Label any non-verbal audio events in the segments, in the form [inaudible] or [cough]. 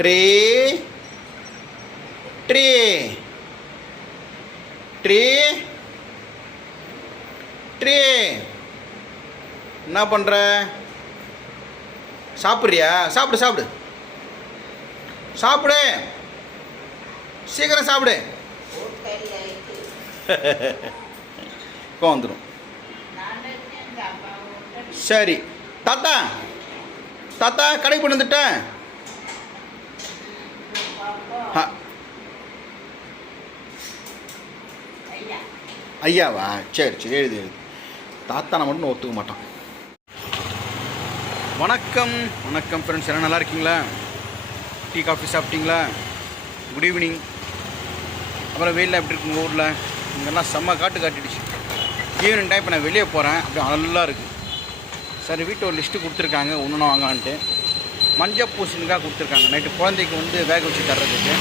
Tray. Tray. Tray. Tray. என்ன பண்ணுற சாப்பிட்றியா? சாப்பிடு சாப்பிடு. சாப்பிடு. சீக்கிரம் சாப்பிடு. [laughs] இப்போ வந்துடும் சரி. தாத்தா தாத்தா கடைக்கு கொண்டு வந்துட்டேன். ஐயாவா சரி சரி எழுது எழுது தாத்தா நான் மட்டும் ஒத்துக்க மாட்டான் வணக்கம். வணக்கம் ஃப்ரெண்ட்ஸ் எல்லாம் நல்லா இருக்கீங்களா? டீ காஃபி சாப்பிட்டீங்களா? குட் ஈவினிங் அப்புறம் வெயிலில் எப்படி இருக்கு உங்கள் ஊரில்? இங்கெல்லாம் செம்ம காட்டு காட்டிடுச்சு. ஈவினிங் டைம் இப்போ நான் வெளியே போகிறேன் அப்படியே நல்லா இருக்குது சரி வீட்டு ஒரு லிஸ்ட்டு கொடுத்துருக்காங்க. ஒன்று வாங்கலான்ட்டு. மஞ்சள் பூசணிக்காய் கொடுத்துருக்காங்க. நைட்டு குழந்தைக்கு வந்து வேக வச்சு தர்றதுக்கு.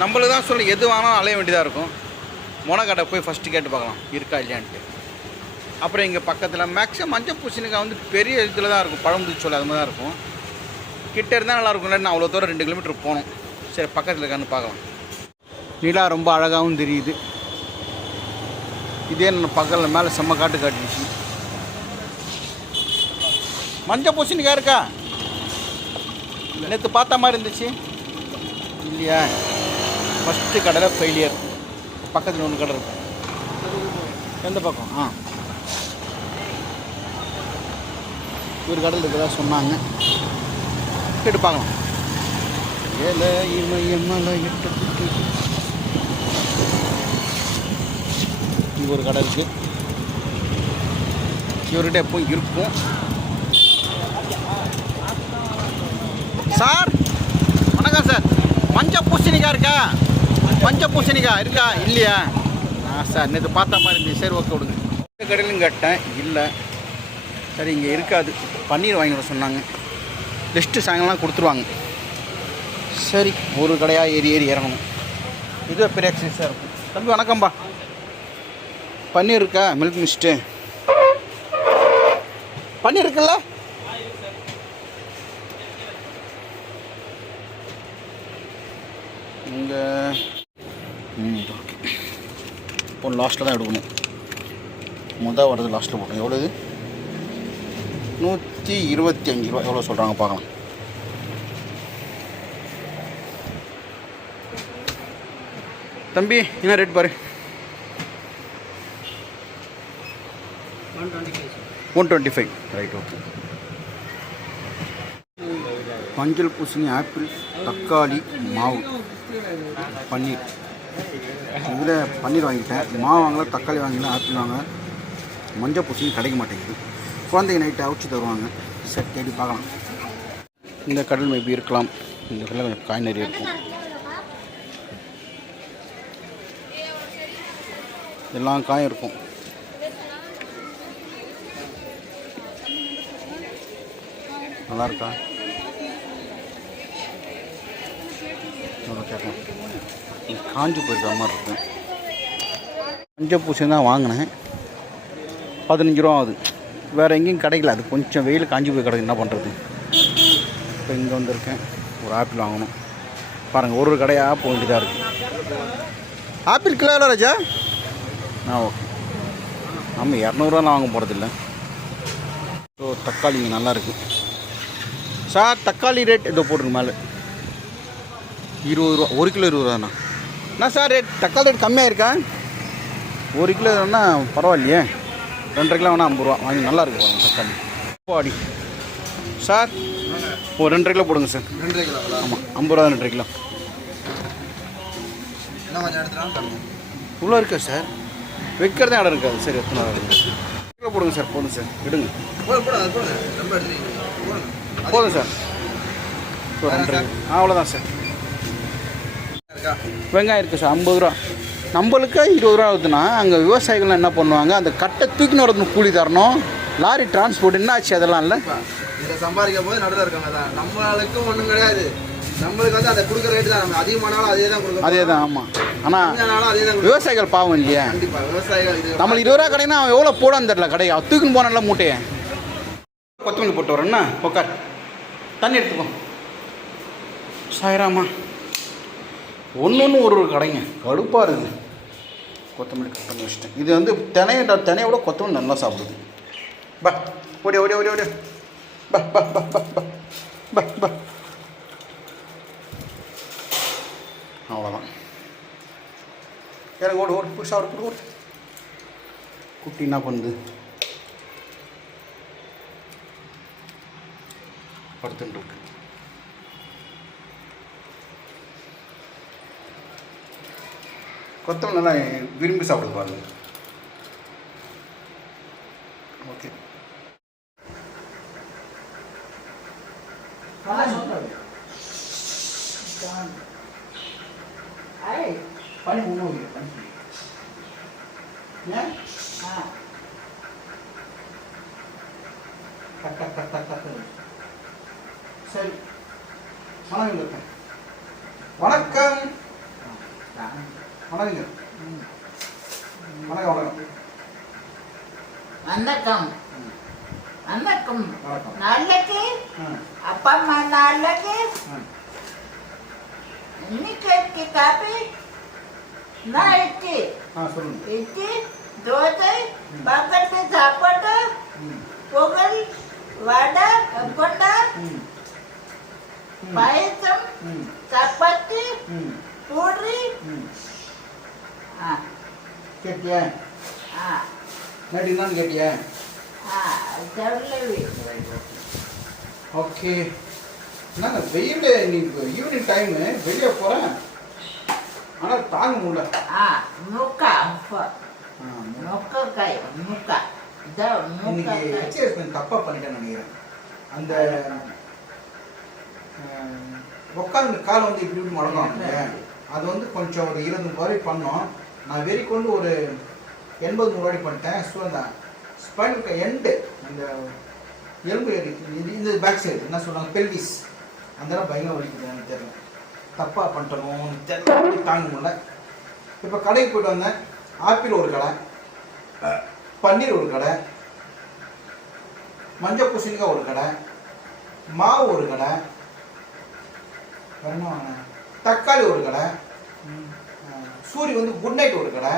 நம்மளுக்கு தான் சொல்லி எது வாங்கினாலும் அலைய வேண்டியதாக இருக்கும். முனக்கடை போய் ஃபஸ்ட்டு கேட்டு பார்க்கலாம் இருக்கா இல்லையான்ட்டு. அப்புறம் இங்கே பக்கத்தில் மேக்ஸிமம் மஞ்சள் பூசணிக்காய் வந்து பெரிய இதில் தான் இருக்கும். பழமுதிர்ச்சோலை அது மாதிரி தான் இருக்கும். கிட்ட இருந்தால் நல்லாயிருக்கும் இல்லைன்னு நான் அவ்வளோ தூரம் ரெண்டு கிலோமீட்டர் போகணும். சரி பக்கத்தில் இருக்கான்னு பார்க்கலாம். நிலா ரொம்ப அழகாகவும் தெரியுது. இதே நான் பக்கத்தில் மேலே செம்ம காட்டு காட்டுச்சு மஞ்சள் பூசணிக்காய் இருக்கா? நேற்று பார்த்த மாதிரி இருந்துச்சு. இல்லையா? ஃபஸ்ட்டு கடையில் ஃபெயிலியர் பக்கத்தில் ஒன்று கடை இருக்கும் எந்த பக்கம்? ஆ. ஒரு கடல் இருக்கிறதா சொன்னாங்க. கேட்டு பார்க்கலாம். ஏல இமயமலை எட்டத்துக்கு இங்கே ஒரு கடை இருக்குது இவர்கிட்ட எப்போ இருக்கும்? சார். வணக்கம் சார். மஞ்சள் பூசணிக்காய் இருக்கா? மஞ்சள் பூசணிக்காய் இருக்கா? இல்லையா? ஆ சார் நேற்று பார்த்த மாதிரி இருந்துச்சு. சரி ஓகே விடுங்க. இந்த கடையிலும் கேட்டேன். இல்லை. சரி இங்கே இருக்காது. பன்னீர் வாங்கிட சொன்னாங்க. லிஸ்ட்டு சாயங்காலம் கொடுத்துருவாங்க. சரி ஒரு கடையாக ஏறி ஏறி இறங்கணும். இது பெரிய எக்ஸசைஸாக இருக்கும். தம்பி வணக்கம்பா. பன்னீர் இருக்கா? மில்க் மிஸ்ட்டு பன்னீர் இருக்குல்ல இங்கே ம் ஓகே இப்போ லாஸ்ட்டில் தான் எடுக்கணும். முதல் வரது லாஸ்ட்டில் போட்டோம் எவ்வளோ இது? நூற்றி இருபத்தி அஞ்சு ரூபா எவ்வளோ சொல்கிறாங்க பார்க்கலாம். தம்பி என்ன ரேட் பாரு? One twenty five right okay மஞ்சள் பூசணி ஆப்பிள் தக்காளி மாவு பன்னீர். இதில் பன்னீர் வாங்கிட்டேன். மா வாங்கல தக்காளி வாங்கல ஆப்பிள் வாங்க மஞ்சள் பூசணி கிடைக்க மாட்டேங்குது. குழந்தைங்க நைட்டு அவிச்சு தருவாங்க. சரி தேடி பார்க்கலாம். இந்த கடல் மேபி இருக்கலாம்? இந்த கடலில் கொஞ்சம் காய் நிறைய இருக்கும். எல்லா காயும் இருக்கும். நல்லா இருக்கா? கேட்கலாம். காஞ்சி போயிருக்கிற மாதிரி இருக்கும் மஞ்சள் பூசணி தான் வாங்கினேன். பதினஞ்சு ரூபா ஆகுது. வேறு எங்கேயும் கிடைக்கல. அது கொஞ்சம் வெயில் காஞ்சி போய் கிடக்கு. என்ன பண்ணுறது இப்போ இங்கே வந்திருக்கேன். ஒரு ஆப்பிள் வாங்கணும். பாருங்கள் ஒரு ஒரு கடையாக போக வேண்டியதாக இருக்குது ஆப்பிள் கிலோ எவ்வளோ ராஜா? ஆ ஓகே. நம்ம இரநூறுவா வாங்க போகிறதில்ல ஸோ தக்காளி இங்கே நல்லா இருக்கு. சார் தக்காளி ரேட் இதோ போட்டுருங்க மேலே. இருபது ரூபா ஒரு கிலோ இருபது ரூபாண்ணா? என்ன சார் ரேட்? தக்காளி ரேட் கம்மியாக இருக்கா? ஒரு கிலோ வேணா பரவாயில்லையே. ரெண்டரை கிலோ வேணா ஐம்பது ரூபா. வாங்கி நல்லா இருக்கு தக்காளி. பாடி. சார் ஒரு ரெண்டரை கிலோ போடுங்க சார். ரெண்டரை கிலோ ஆமாம் ஐம்பது ரூபா ரெண்டரை கிலோ. உள்ளே இருக்கா சார்? வைக்கிறதே இடம் இருக்காது. சரி எத்தனை கிலோ போடுங்க சார். போதும் சார். எடுங்க. போதும் சார். ஆ அவ்வளோதான் சார். வெங்காயம் இருக்குது சார் ஐம்பது ரூபா. நம்மளுக்கு இருபது ரூபா ஆகுதுன்னா அங்கே விவசாயிகள்லாம் என்ன பண்ணுவாங்க? அந்த கட்டை தூக்கின்னு வரதுக்கு கூலி தரணும். லாரி டிரான்ஸ்போர்ட் என்ன ஆச்சு அதெல்லாம் இல்லை? இதை சம்பாதிக்க போது நடுவில் இருக்காங்க தான். நம்மளுக்கு ஒன்றும் கிடையாது. நம்மளுக்கு வந்து அதை கொடுக்குற ரேட்டு தான். நம்ம அதிகமானாலும் அதே தான் கொடுக்கணும். அதே தான் ஆமாம் ஆனால் விவசாயிகள் பாவம் இல்லையா. கண்டிப்பாக விவசாயிகள் இது நம்மளுக்கு இருபது ரூபா கடைனா அவன் எவ்வளோ போடான்னு தெரில கடை அவன் தூக்கின்னு போனால மூட்டையை. கொத்தமல்லி போட்டு வரேன்னா உட்கார். தண்ணி எடுத்துக்கோ. சாயிராமா. ஒன்று ஒன்று ஒரு ஒரு கடைங்க. கடுப்பாக இருக்குது. கொத்தமல்லி கட் பண்ணி வச்சுட்டேன். இது வந்து தினைய தினையோட கொத்தமல்லி நல்லா சாப்பிடுது. பா ஓடி ஓடி ஓடி ஓடி. பா பா பா பா பா. பா பா. அவ்வளோதான் எனக்கு ஓடு ஓடு. புதுசாக ஓடு ஓடு. குட்டி என்ன பண்ணுது? படுத்துட்டு இருக்கு. கொத்தமல்லி நல்லா விரும்பி சாப்பிடுது பாருங்க. ஓகே. பனி உணவு ஏன் டக் டக் டக் டக் டக் சரி. வணக்கம் இருக்கேன் வணக்கம். வணக்கங்க வணக்கம் வணக்கம். வணக்கம். வணக்கம். வணக்கம். நாளைக்கு ஆ. அப்பா அம்மா நாளைக்கு ஆ. இன்னைக்கு காப்பி நாளைக்கு. ஆ சொல்லுங்க. இட்லி தோசை பக்கத்து சாப்பாடு ம். பொங்கல் வடை கொண்டா ம். ம். பாயசம் ம். சப்பாத்தி ம். பூரி ம். ஆ கேட்டியா? என்னன்னு கேட்டியா? ஓகே. என்னங்க வெயில் இன்னைக்கு ஈவினிங் டைமு வெளியே போகிறேன் ஆனால் தாங்க முடியல. ஆ முக்கா முக்க கை முக்கா தப்பாக பண்ணிட்டேன்னு நினைக்கிறேன். அந்த உட்காந்து கால் வந்து இப்படி இப்படி இல்லையா? அது வந்து கொஞ்சம் ஒரு இருபது முறை பண்ணோம். நான் வெறி கொண்டு ஒரு எண்பது நூறு அடி பண்ணிட்டேன். ஸோ அந்த ஸ்பைனுக்கு எண்டு அந்த எலும்பு இந்த பேக் சைடு என்ன சொல்லுவாங்க பெல்விஸ் அந்த இடம் பயங்கர வலிக்குது எனக்கு தெரியல. தப்பாக பண்ணிட்டணும் தெரியல. தாங்க முடியல. இப்போ கடைக்கு போயிட்டு வந்தேன். ஆப்பிள் ஒரு கடை பன்னீர் ஒரு கடை மஞ்சள் பூசணிக்காய் ஒரு கடை மாவு ஒரு கடை என்ன தக்காளி ஒரு கடை சூரி வந்து குட் நைட் ஒரு கடை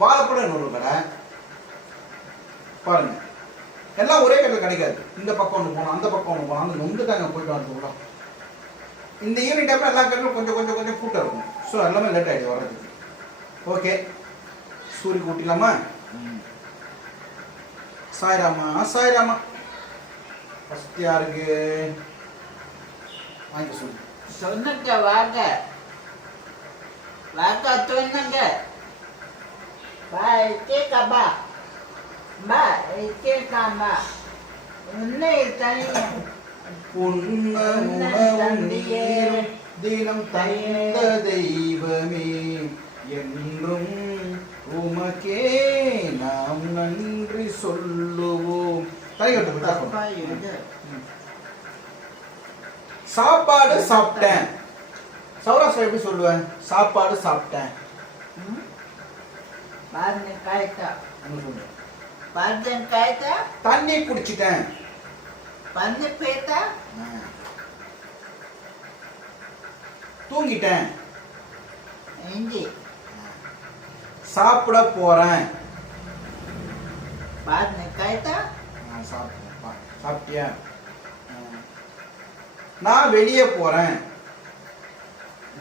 வாழைப்பழம் இன்னொரு கடை. பாருங்க. எல்லாம் ஒரே கடையில் கிடைக்காது. இந்த பக்கம் ஒன்று போகணும் அந்த பக்கம் ஒன்று போகணும். அந்த நொந்துட்டாங்க போயிட்டு வரது கூட இந்த ஈவினிங் டைமில் எல்லா கடையிலும் கொஞ்சம் கொஞ்சம் கொஞ்சம் கூட்டம் இருக்கும். ஸோ எல்லாமே லேட் ஆகிடுது வர்றதுக்கு. ஓகே சூரி கூட்டிலாமா சாய்ராமா? சாய்ராமா. ஃபஸ்ட் யாருக்கு? வாங்கிக்க சொல்லு சொன்னுங்க வாங்க. வாங்க சொன்னுங்க பா கேட்கப்பா பா கேட்காமா உன்னை தனியும் தினம் தந்த தெய்வமே என்றும் உமக்கே நாம் நன்றி சொல்லுவோம் சாப்பாடு சாப்பிட்டேன் சௌராஷ்டிரா எப்படி சொல்லுவேன் சாப்பாடு சாப்பிட்டேன். ம்? பாருங்க காய்த்தா பாருங்க காய்த்தா தண்ணி குடிச்சிட்டேன். பண்ணு பேத்தா. தூங்கிட்டேன். இஞ்சி சாப்பிட போறேன். பாருங்க காய்த்தா சாப்பிட்டேன். சாப்பிட்டியா. நான் வெளியே போறேன்.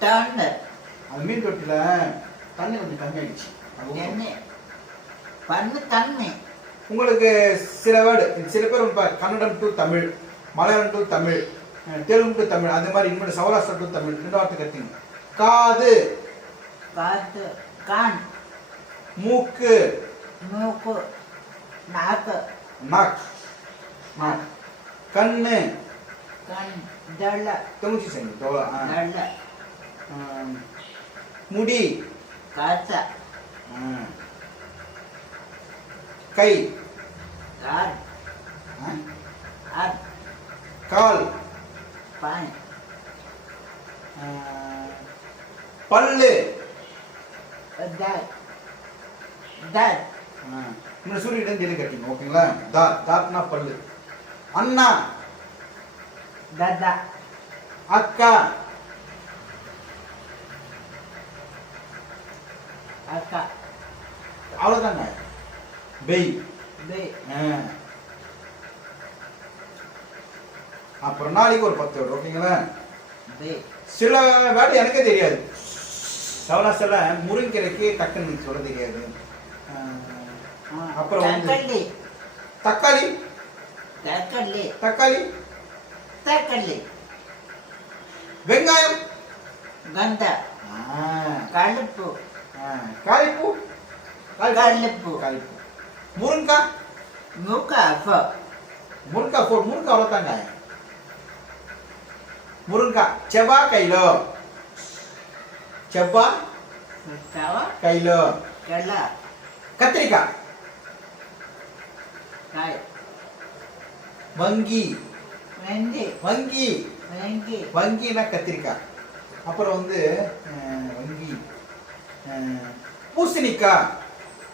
டவுன்னு அது மீன் தொட்டில தண்ணி கொஞ்சம் ஒண்ணும் என்ன பண்ணு தண்ணி. உங்களுக்கு சில வேர்டு சில பேர் Kannada to Tamil Malayalam to Tamil Telugu to Tamil அது மாதிரி இன்னொரு சௌராஷ்டிரா டு தமிழ் ரெண்டு வார்த்தை கற்றுங்க காது. காத்து கான். மூக்கு. மூக்கு. நாக்கு. நாக் நாக். கண்ணு. கண். ஜல்ல தொங்குச்சி செஞ்சு தோலை ஆ. முடி. ஆ. கை. கால். கால். பான். பல்லு. ஆ. இன்னும் சூரியன் ஜெலி கட்டிங்க ஓகேங்களா? தாத்னா பல்லு. அண்ணா. ததா அக்கா. அக்கா. அவ்வளோதாங்க பெய். பே ஆ. அப்புறம் நாளைக்கு ஒரு பத்து ஓகேங்களா? சில வேர்டு எனக்கே தெரியாது. சவலா சில முருங்கீரைக்கு டக்குன்னு சொல்ல தெரியாது. அப்புறம் வந்து தக்கல்லி தக்காளி. தக்கல்லி தக்காளி. தக்கல்லி வெங்காயம். கந்த ஆ, கழுப்பு ஆ, காளிப்பூ கல்லுப்பூ காளிப்பூ முருங்காய் மூக்கா ஃபோ. முருங்காய் போ முருங்காய் அவ்வளோதாங்க முருங்காய் செவ்வாய் கையிலோ செவ்வாய் தவ கையிலோ கத்திரிக்காய் காய். வங்கி. வங்கி. வெங்கி வங்கினா கத்திரிக்காய் அப்புறம் வந்து வங்கி. பூசணிக்காய்.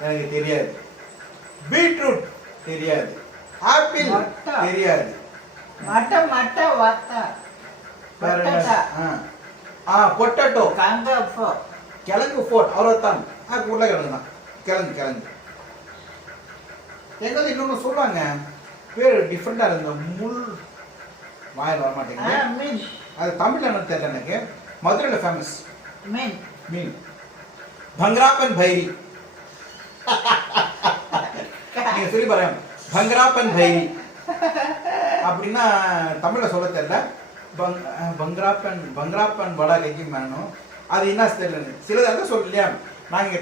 எனக்கு தெரியாது. பீட்ரூட் தெரியாது. ஆப்பிள். தெரியாது. மட்ட மட்ட வத்த ஆ. பொட்டேட்டோ. கங்க ஃபோ. கிழங்கு ஃபோர்ட் அவ்வளோதான் ஆ உருளைக்கிழங்கு தான். கிழங்கு கிழங்கு. எங்க வந்து இன்னொன்று சொல்லுவாங்க பேர் டிஃப்ரெண்டாக இருந்த முள் வாயில் வர ஆ மாட்டேங்குது மீன். அது தமிழ்ல என்ன தெரியல எனக்கு. மதுரையில் ஃபேமஸ் மீன். மீன். பங்கராப்பன் பைரி [laughs] நீங்க சொல்லி பாருங்க. பங்கராப்பன் பைரி அப்படின்னா தமிழ்ல சொல்ல தெரியல. பங் பங்கராப்பன் பங்கராப்பன் வடை கைக்கு மேனும் அது என்ன தெரியல சிலது அதான் சொல்லலையா நாங்கள் இங்கே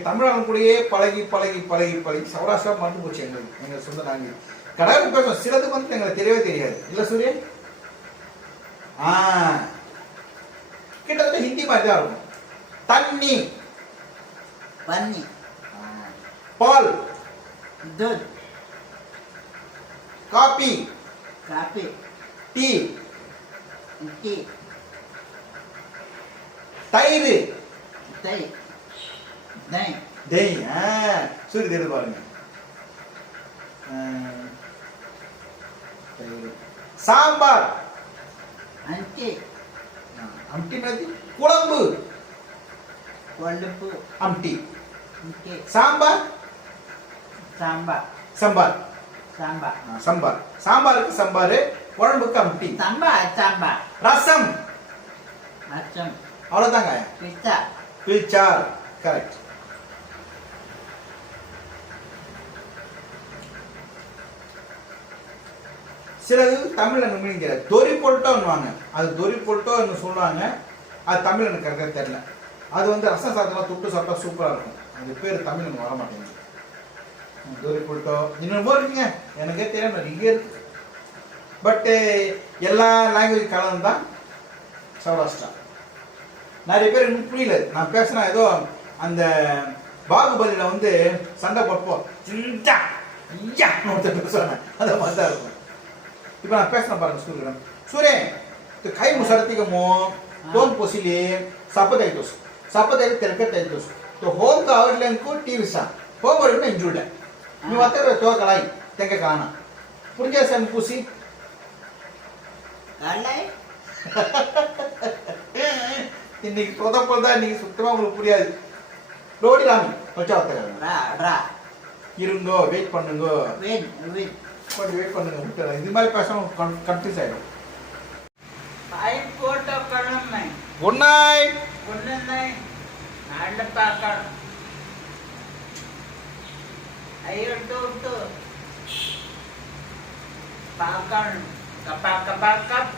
கூடயே பழகி பழகி பழகி பழகி சௌராஷ்டிரா மறந்து போச்சு எங்களுக்கு. எங்கள் சொந்த நாங்கள் கடவுள் பேசுவோம் சிலதுக்கு வந்து எங்களுக்கு தெரியவே தெரியாது. இல்லை சூரியன் ஆ. கிட்டத்தட்ட ஹிந்தி மாதிரி தான் இருக்கும். தண்ணி. பன்னி. பால். துத் காபி. காபி. டீ. டீ. தயிர். தை நெய் டெய் ஆ சூரிய தெரியுது பாருங்க. தயிர். சாம்பார். அம்டி மாதிரி குழம்பு. கொழுப்பு அம்டி சாம்பார் சாம்பார் சம்பார் சாம்பார் சம்பார் சாம்பாருக்கு சம்பார் குழம்புக்கு அம்டி சாம்பார் சாம்பார் ரசம் அச்சம் அவ்வளோதாங்க பிஸ்தா பிச்சார் கரெக்ட் சிலது தமிழ்ல நம்பிங்கிற தொரி பொருட்டோன்னுவாங்க அது தொரி பொருட்டோன்னு சொல்லுவாங்க அது தமிழ் எனக்கு கரெக்டாக தெரியல அது வந்து ரசம் சாதம்லாம் தொட்டு சாப்பிட்டா சூப்பராக இருக்கும். அந்த பேர் தமிழ் எனக்கு வர மாட்டேங்குது. தூரி புட்டோ இன்னொரு இருக்குங்க. எனக்கே தெரியாமல் நிறைய இருக்கு. பட்டு eh, எல்லா லாங்குவேஜ் கலந்து தான் சௌராஷ்டிரா. நிறைய பேர் இன்னும் புரியல. நான் பேசுனா ஏதோ அந்த பாகுபலியில் வந்து சண்டை போட்டோம் சிஞ்சா ஐயா! ஒருத்தர் பேசுவாங்க அதை மாதிரி தான் இருக்கும். இப்போ நான் பேசுகிறேன் பாருங்க சொல்லுறேன் சூரியன் கை முசரத்திகமோ தோல் பொசிலி சப்பதை தோசை. पोसिले सापत येतोस सापत येतो तेलकट येतोस तो होम का आवडल्यान को टीव्ही सा होम वर ना इंजुर्ड मी वातर तो कळाई तेंका काना पुढच्या सम पुसी கடலை இன்னைக்கு சொதப்பல் தான் இன்னைக்கு சுத்தமா உங்களுக்கு புரியாது ரோடி ராமி வச்சா வத்துறாங்க ரா ரா இருங்கோ வெயிட் பண்ணுங்க வின் வின் கொஞ்சம் வெயிட் பண்ணுங்க விட்டுறேன் இது மாதிரி பேசணும் கன்ஃபியூஸ் ஆயிடும் ஐ போட்டோ கிழமை குட் நைட் ஒன்று நாள் பார்க்கணும் ஐயோ டூ டூ பார்க்கணும் கப்பா கப்பா கப்